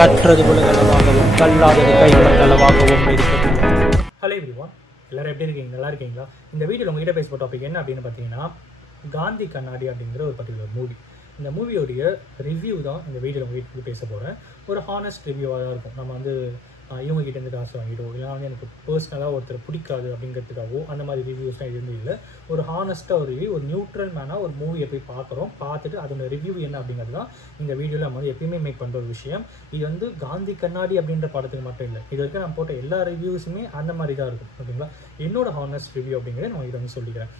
கற்றது உலகளவாகவும் கல்லாதது கைமட்டளவாகவும் இருக்கிறது. Hello everyone, எல்லாரும் எப்படி இருக்கீங்க? நல்லா இருக்கீங்களா? இந்த வீடியோவில் உங்ககிட்ட பேச போகிற டாபிக் என்ன அப்படின்னு பார்த்தீங்கன்னா, காந்தி கண்ணாடி அப்படிங்கிற ஒரு பர்டிகுலர் மூவி. இந்த மூவியோடைய ரிவ்யூ தான் இந்த வீடியோவில் உங்ககிட்ட பேச போகிறேன். ஒரு ஹானஸ்ட் ரிவ்யூவாக தான் இருக்கும். நம்ம வந்து இவங்ககிட்டேருந்து காசு வாங்கிட்டோம், இல்லை வந்து எனக்கு பர்சனலாக ஒருத்தர் பிடிக்காது அப்படிங்கிறதுக்காகவோ அந்த மாதிரி ரிவ்யூஸ்லாம் எதுவும் இல்லை. ஒரு ஹானஸ்ட்டாக ஒரு ரிவ்யூ, ஒரு நியூட்ரல் மேனாக ஒரு மூவியை போய் பார்க்குறோம். பார்த்துட்டு அதோட ரிவ்யூ என்ன அப்படிங்கிறது தான் இந்த வீடியோவில் நம்ம வந்து எப்பயுமே மேக் பண்ணுற ஒரு விஷயம். இது வந்து காந்தி கண்ணாடி அப்படின்ற படத்துக்கு மட்டும் இல்லை, இது வரைக்கும் நான் போட்ட எல்லா ரிவ்யூஸுமே அந்த மாதிரி தான் இருக்கும். ஓகேங்களா? என்னோட ஹானஸ்ட் ரிவ்யூ அப்படிங்கிறத நான் இதை வந்து சொல்லிக்கிறேன்.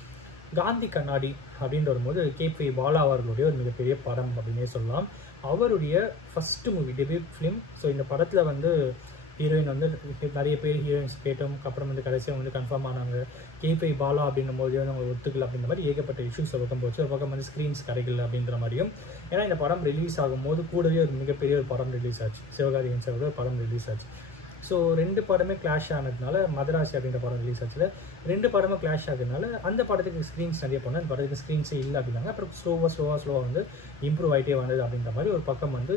காந்தி கண்ணாடி அப்படின்ற வரும்போது கேபி பாலா அவர்களுடைய ஒரு மிகப்பெரிய படம் அப்படின்னே சொல்லலாம். அவருடைய first movie, debut film. So இந்த படத்தில் வந்து ஹீரோயின் வந்து நிறைய பேர் ஹீரோயின்ஸ் கேட்டோம், அப்புறம் வந்து கடைசியாக வந்து கன்ஃபார்ம் ஆனாங்க. கேபி பாலா அப்படின்னும் போது வந்து அவங்க ஒத்துக்கல அப்படின்ற மாதிரி ஏகப்பட்ட இஷ்யூஸ் பக்கம் போச்சு. ஒரு பக்கம் வந்து ஸ்க்ரீன்ஸ் கிடைக்கல அப்படின்ற மாதிரியும். ஏன்னா இந்த படம் ரிலீஸ் ஆகும்போது கூடவே ஒரு மிகப்பெரிய ஒரு படம் ரிலீஸ் ஆச்சு, சிவகார்த்திகேயன் சாரோட ஒரு படம் ரிலீஸ் ஆச்சு. ஸோ ரெண்டு படமே கிளாஷ் ஆனதுனால, மதராசி அப்படின்ற படம் ரிலீஸ் ஆச்சுல, ரெண்டு படமும் கிளாஷ் ஆகுதுனால அந்த படத்துக்கு ஸ்க்ரீன்ஸ் நிறைய போனால் அந்த படத்துக்கு ஸ்க்ரீன்ஸே இல்லை அப்படின்னாங்க. அப்புறம் ஸ்லோவாக வந்து இம்ப்ரூவ் ஆகிட்டே வந்தது அப்படின்ற மாதிரி ஒரு பக்கம் வந்து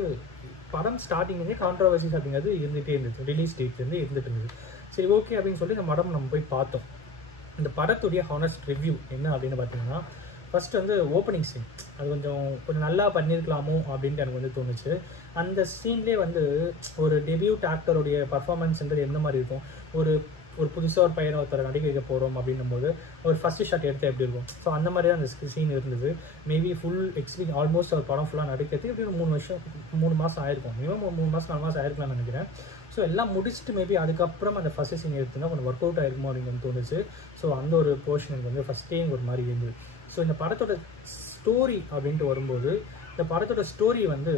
படம் ஸ்டார்டிங்லேருந்தே கான்ட்ரவர்சிஸ் அப்படிங்கிறது இருந்துகிட்டே இருந்துச்சு. ரிலீஸ் டேட்லேருந்து இருந்துட்டு இருந்தது. சரி, ஓகே அப்படின்னு சொல்லி இந்த படம் நம்ம போய் பார்த்தோம். இந்த படத்துடைய ஹானஸ்ட் ரிவ்யூ என்ன அப்படின்னு பார்த்தீங்கன்னா, ஃபஸ்ட்டு வந்து ஓப்பனிங் சீன் அது கொஞ்சம் நல்லா பண்ணியிருக்கலாமோ அப்படின்ட்டு எனக்கு வந்து தோணுச்சு. அந்த சீன்லேயே வந்து ஒரு டெபியூட் ஆக்டருடைய பர்ஃபார்மன்ஸ்ன்றது எந்த மாதிரி இருக்கும், ஒரு புதுசாக ஒரு பையனை ஒருத்தரை நடிக்க வைக்க போகிறோம் அப்படின்னும் போது ஒரு ஃபஸ்ட்டு ஷாட் எடுத்தால் எப்படி இருக்கும். ஸோ அந்த மாதிரி தான் அந்த சீன் இருந்தது. மேபி ஃபுல் எக்ஸ்பீரியன்ஸ் ஆல்மோஸ்ட் ஒரு படம் ஃபுல்லாக நடிக்கிறதுக்கு எப்படி ஒரு 3 மாதம் ஆயிருக்கும். மினிமம் 3 மாதம் 4 மாதம் ஆயிருக்கலாம்னு நினைக்கிறேன். ஸோ எல்லாம் முடிச்சுட்டு மேபி அதுக்கப்புறம் அந்த ஃபஸ்ட்டு சீன் எடுத்துனா கொஞ்சம் ஒர்க் அவுட் ஆயிருக்குமோ அப்படின்னு தோணுச்சு. ஸோ அந்த ஒரு போர்ஷன் எனக்கு வந்து ஃபஸ்ட்டே ஒரு மாதிரி இருந்தது. ஸோ இந்த படத்தோட ஸ்டோரி அப்படின்ட்டு வரும்போது, இந்த படத்தோட ஸ்டோரி வந்து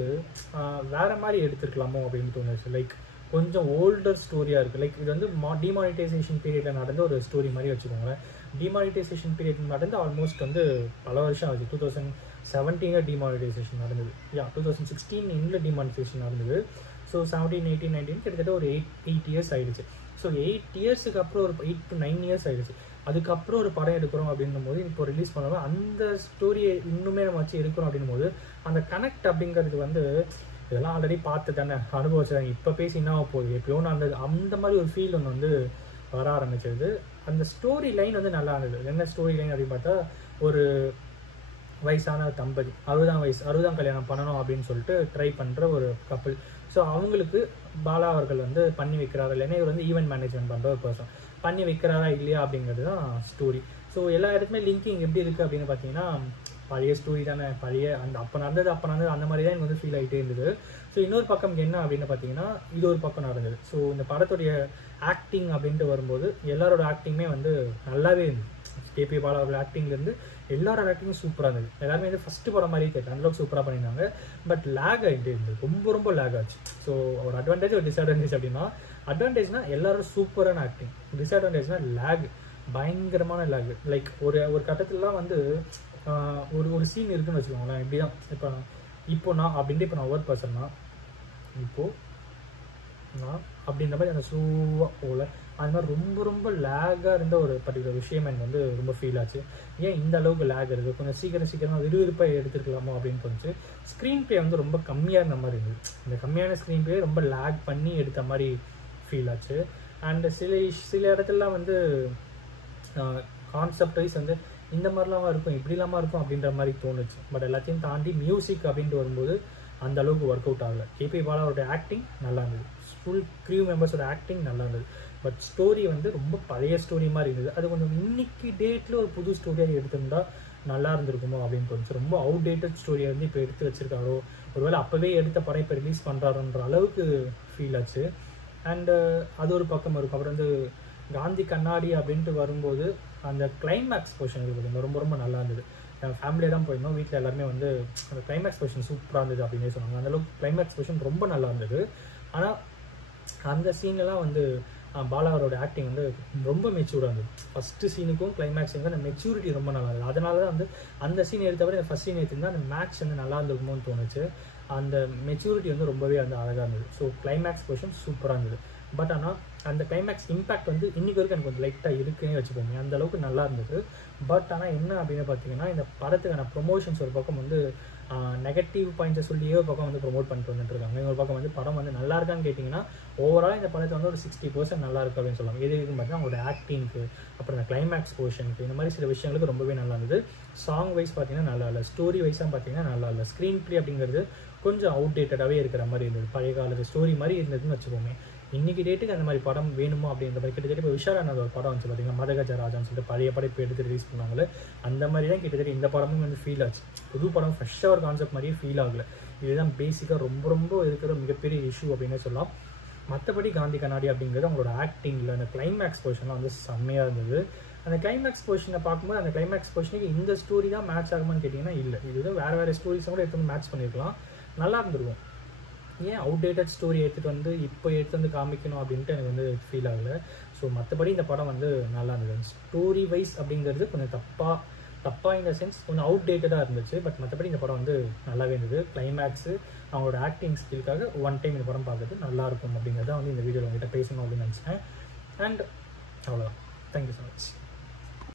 வேறு மாதிரி எடுத்துருக்கலாமோ அப்படின்னு தோணுச்சு. லைக் கொஞ்சம் ஓல்டர் ஸ்டோரியாக இருக்குது. லைக் இது வந்து டிமானிட்டைசேஷன் பீரியடில் நடந்த ஒரு ஸ்டோரி மாதிரி வச்சுக்கோங்களேன். டிமானிட்டைசேஷன் பீரியட் நடந்து ஆல்மோஸ்ட் வந்து பல வருஷம் ஆகுது. 2017 டிமானிட்டைசேஷன் நடந்தது. 2016 டிமானிட்டைசேஷன் நடந்தது. ஸோ 17, 18, 19 கிட்டத்தட்ட ஒரு 8 இயர்ஸ் ஆகிடுச்சு. ஸோ 8 இயர்ஸுக்கு அப்புறம் ஒரு 8 to 9 இயர்ஸ் ஆகிடுச்சு. அதுக்கப்புறம் ஒரு படம் எடுக்கிறோம் அப்படின்னும் போது, இப்போ ரிலீஸ் பண்ணாலும் அந்த ஸ்டோரியை இன்னுமே நம்ம வச்சு இருக்கிறோம் அப்படின்னும் போது அந்த கனெக்ட் அப்படிங்கிறது வந்து இதெல்லாம் ஆல்ரெடி பார்த்து தானே அனுபவிச்சாங்க, இப்போ பேசி என்ன போகுது எப்பயோ அந்த மாதிரி ஒரு ஃபீல் ஒன்று வந்து வர ஆரம்பிச்சிருது. அந்த ஸ்டோரி லைன் வந்து நல்லா இருந்தது. என்ன ஸ்டோரி லைன் அப்படின்னு பார்த்தா, ஒரு வயசான தம்பதி 60ஆம் கல்யாணம் பண்ணணும் அப்படின்னு சொல்லிட்டு ட்ரை பண்ணுற ஒரு கப்பல். ஸோ அவங்களுக்கு பாலா அவர்கள் வந்து பண்ணி வைக்கிறாரா இல்லைன்னா இவர் வந்து ஈவெண்ட் மேனேஜ்மெண்ட் பண்ணுற ஒரு பர்சன் பண்ணி வைக்கிறாரா இல்லையா அப்படிங்கிறது தான் ஸ்டோரி. ஸோ எல்லா இடத்துமே லிங்கிங் எப்படி இருக்குது அப்படின்னு பார்த்தீங்கன்னா, பழைய ஸ்டோரி தானே, பழைய அந்த அப்போ நடந்தது அந்த மாதிரி தான் எனக்கு வந்து ஃபீல் ஆகிட்டே இருந்தது. ஸோ இன்னொரு பக்கம் என்ன அப்படின்னு பார்த்தீங்கன்னா, இது ஒரு பக்கம் நடந்தது. ஸோ இந்த படத்துடைய ஆக்டிங் அப்படின்ட்டு வரும்போது எல்லாரோட ஆக்டிங்குமே வந்து நல்லாவே இருந்தது. கேபி பாலா அவர்கள் ஆக்டிங்லேருந்து எல்லாரோட ஆக்டிங்கும் சூப்பராக இருந்தது. எல்லாருமே வந்து ஃபஸ்ட்டு படம் மாதிரியே தெரியல, அந்தளவுக்கு சூப்பராக பண்ணியிருந்தாங்க. பட் லேக் ஆகிட்டே இருந்தது, ரொம்ப லேக் ஆச்சு. ஸோ ஒரு அட்வான்டேஜ் ஒரு டிஸ்அட்வான்டேஜ் அப்படின்னா, அட்வான்டேஜ்னால் எல்லாரும் சூப்பரான ஆக்டிங், டிஸ்அட்வான்டேஜ்னால் லேக், பயங்கரமான லேக். லைக் ஒரு கட்டத்துலலாம் வந்து ஒரு சீன் இருக்குன்னு வச்சுக்கோங்களேன். இப்படி தான் இப்போ நான் அப்படின்ட்டு இப்போ நான் ஒர்க் பர்சன்னா இப்போது நான் அப்படின்ற மாதிரி அந்த ஸ்லோவாக போகல, அது மாதிரி ரொம்ப லேகாக இருந்த ஒரு பர்டிகுலர் விஷயம் எனக்கு வந்து ரொம்ப ஃபீல் ஆச்சு. ஏன் இந்த அளவுக்கு லேக் இருக்குது, கொஞ்சம் சீக்கிரமாக விறுவிறுப்பாக எடுத்துருக்கலாமோ அப்படின்னு தோணுச்சு. ஸ்க்ரீன் ப்ளே வந்து ரொம்ப கம்மியாக இருந்த மாதிரி இருந்தது. இந்த கம்மியான ஸ்க்ரீன் ப்ளே ரொம்ப லேக் பண்ணி எடுத்த மாதிரி ஃபீல் ஆச்சு. அண்ட் சில இடத்துலலாம் வந்து கான்செப்ட் வைஸ் வந்து இந்த மாதிரிலாம் இருக்கும், இப்படிலாமா இருக்கும் அப்படின்ற மாதிரி தோணுச்சு. பட் எல்லாத்தையும் தாண்டி மியூசிக் அப்படின்ட்டு வரும்போது அந்த அளவுக்கு ஒர்க் அவுட் ஆகலை. கேபி பாலாவோட ஆக்டிங் நல்லா இருந்தது, ஃபுல் க்ரூ மெம்பர்ஸோட ஆக்டிங் நல்லா இருந்தது. பட் ஸ்டோரி வந்து ரொம்ப பழைய ஸ்டோரி மாதிரி இருந்தது. அது கொஞ்சம் இன்னைக்கு டேட்டில் ஒரு புது ஸ்டோரியாக எடுத்திருந்தா நல்லா இருந்திருக்குமோ அப்படின்னு தோணுச்சு. ரொம்ப அவுடேட்டட் ஸ்டோரியை வந்து இப்போ எடுத்து வச்சிருக்காரோ, ஒருவேளை அப்போவே எடுத்த படம் இப்போ ரிலீஸ் பண்ணுறாருன்ற அளவுக்கு ஃபீல் ஆச்சு. அண்டு அது ஒரு பக்கம் இருக்கும். அப்புறம் வந்து காந்தி கண்ணாடி அப்படின்ட்டு வரும்போது அந்த கிளைமேக்ஸ் போர்ஷன் இருக்குது ரொம்ப நல்லா இருந்தது. ஃபேமிலியாக தான் போயிருந்தோம், வீட்டில் எல்லாருமே வந்து அந்த கிளைமேக்ஸ் போர்ஷன் சூப்பராக இருந்தது அப்படின்னே சொன்னாங்க. அந்தளவுக்கு கிளைமேக்ஸ் போர்ஷன் ரொம்ப நல்லா இருந்தது. ஆனால் அந்த சீன்லாம் வந்து பாலாவரோட ஆக்டிங் வந்து ரொம்ப மெச்சூர்டாக இருந்தது. ஃபஸ்ட்டு சீனுக்கும் கிளைமேக்ஸுக்கும் அந்த மெச்சூரிட்டி ரொம்ப நல்லா இருந்தது. அதனால தான் வந்து அந்த சீன் எடுத்தவரை அந்த ஃபஸ்ட் சீன் எடுத்திருந்தால் அந்த மேட்ச் வந்து நல்லா இருந்திருக்குமோன்னு தோணுச்சு. அந்த மெச்சூரிட்டி வந்து ரொம்பவே வந்து அழகாக இருந்தது. ஸோ கிளைமேக்ஸ் போர்ஷன் சூப்பராக இருந்தது. பட் ஆனால் அந்த கிளைமேக்ஸ் இம்பாக்ட் வந்து இன்றைக்கி வரைக்கும் எனக்கு கொஞ்சம் லைட்டாக இருக்குன்னே வச்சுப்போமே, அந்த அளவுக்கு நல்லா இருந்தது. பட் ஆனால் என்ன அப்படின்னு பார்த்தீங்கன்னா, இந்த படத்துக்கான ப்ரொமோஷன்ஸ் ஒரு பக்கம் வந்து நெகட்டிவ் பாயிண்ட்ஸை சொல்லியே ஒரு பக்கம் வந்து ப்ரொமோட் பண்ணிட்டு வந்துட்டுருக்காங்க. இன்னொரு பக்கம் வந்து படம் வந்து நல்லா இருக்கான்னு கேட்டிங்கன்னா, ஓவரால் இந்த படத்தை வந்து ஒரு 60% நல்லா இருக்குது அப்படின்னு சொல்லலாம். எது இருக்குன்னு பார்த்தீங்கன்னா அவங்களோட ஆக்டிங்க்கு, அப்புறம் இந்த கிளைமேக்ஸ் போர்ஷனுக்கு, இந்த மாதிரி சில விஷயங்களுக்கு ரொம்பவே நல்லா இருந்தது. சாங் வைஸ் பார்த்தீங்கன்னா நல்லா இல்லை, ஸ்டோரி வைஸாக பார்த்தீங்கன்னா நல்லா இல்லை, ஸ்க்ரீன் ப்ளே அப்படிங்கிறது கொஞ்சம் அவுடேட்டடாகவே இருக்கிற மாதிரி இருந்தது, பழைய காலத்து ஸ்டோரி மாதிரி இருந்ததுன்னு வச்சுக்கோமே. இன்றைக்கி டேட்டுக்கு அந்த மாதிரி படம் வேணுமோ அப்படின்ற மாதிரி கிட்டத்தட்ட இப்போ விஷாலானது ஒரு படம் வந்துச்சு பார்த்தீங்கன்னா, மதகஜராஜான்னு சொல்லிட்டு பழைய படம் இப்போ எடுத்து ரிலீஸ் பண்ணாங்களே, அந்த மாதிரி தான் கிட்டத்தட்ட இந்த படமும் வந்து ஃபீல் ஆச்சு. புது படம் ஃப்ரெஷ்ஷாக ஒரு கான்செப்ட் மாதிரியே ஃபீல் ஆகலை. இதுதான் பேசிக்காக ரொம்ப ரொம்ப இருக்கிற மிகப்பெரிய இஷ்யூ அப்படின்னே சொல்லலாம். மற்றபடி காந்தி கண்ணாடி அப்படிங்கிறது அவங்களோட ஆக்டிங்கில் அந்த கிளைமேக்ஸ் போர்ஷன்லாம் வந்து செம்மையாக இருந்தது. அந்த கிளைமேக்ஸ் போர்ஷனை பார்க்கும்போது அந்த கிளைமேக்ஸ் போர்ஷனுக்கு இந்த ஸ்டோரி தான் மேட்ச் ஆகுமான்னு கேட்டிங்கன்னா இல்லை, இது வேறு ஸ்டோரிஸை கூட எடுத்து வந்து மேட்ச் பண்ணியிருக்கலாம், நல்லா இருந்திருக்கும். ஏன் அவுடேட்டட் ஸ்டோரி எடுத்துகிட்டு வந்து இப்போ எடுத்து வந்து காமிக்கணும் அப்படின்ட்டு எனக்கு வந்து ஃபீல் ஆகலை. ஸோ மற்றபடி இந்த படம் வந்து நல்லா இருந்தது. ஸ்டோரி வைஸ் அப்படிங்கிறது கொஞ்சம் தப்பாக இந்த சென்ஸ் கொஞ்சம் அவுடேட்டடாக இருந்துச்சு. பட் மற்றபடி இந்த படம் வந்து நல்லாவே இருந்தது. கிளைமேக்ஸு அவங்களோட ஆக்டிங் ஸ்கில்காக ஒன் டைம் இந்த படம் பார்க்குறது நல்லாயிருக்கும் அப்படிங்கிறத வந்து இந்த வீடியோவில் உங்கள்கிட்ட பேசணும் அப்படின்னு நினச்சேன். அண்ட் அவ்வளோதான். Thank you so much.